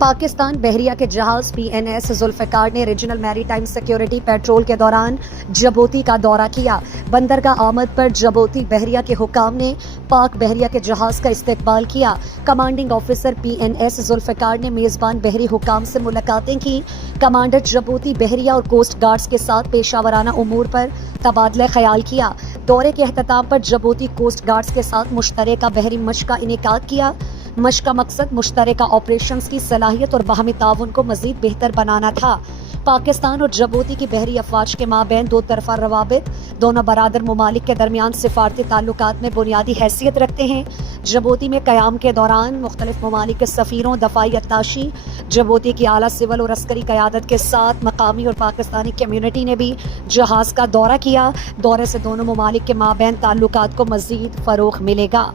پاکستان بحریہ کے جہاز PNS ذوالفقار نے ریجنل میری ٹائم سیکیورٹی پیٹرول کے دوران جبوتی کا دورہ کیا۔ بندرگاہ آمد پر جبوتی بحریہ کے حکام نے پاک بحریہ کے جہاز کا استقبال کیا۔ کمانڈنگ آفیسر PNS ذوالفقار نے میزبان بحری حکام سے ملاقاتیں کی۔ کمانڈر جبوتی بحریہ اور کوسٹ گارڈز کے ساتھ پیشہ ورانہ امور پر تبادلہ خیال کیا۔ دورے کے اختتام پر جبوتی کوسٹ گارڈز کے ساتھ مشترکہ بحری مشق کا انعقاد کیا۔ مشق کا مقصد مشترکہ آپریشنز کی صلاحیت اور باہمی تعاون کو مزید بہتر بنانا تھا۔ پاکستان اور جبوتی کی بحری افواج کے مابین دو طرفہ روابط دونوں برادر ممالک کے درمیان سفارتی تعلقات میں بنیادی حیثیت رکھتے ہیں۔ جبوتی میں قیام کے دوران مختلف ممالک کے سفیروں، دفاعی اتاشی، جبوتی کی اعلیٰ سول اور عسکری قیادت کے ساتھ مقامی اور پاکستانی کمیونٹی نے بھی جہاز کا دورہ کیا۔ دورے سے دونوں ممالک کے مابین تعلقات کو مزید فروغ ملے گا۔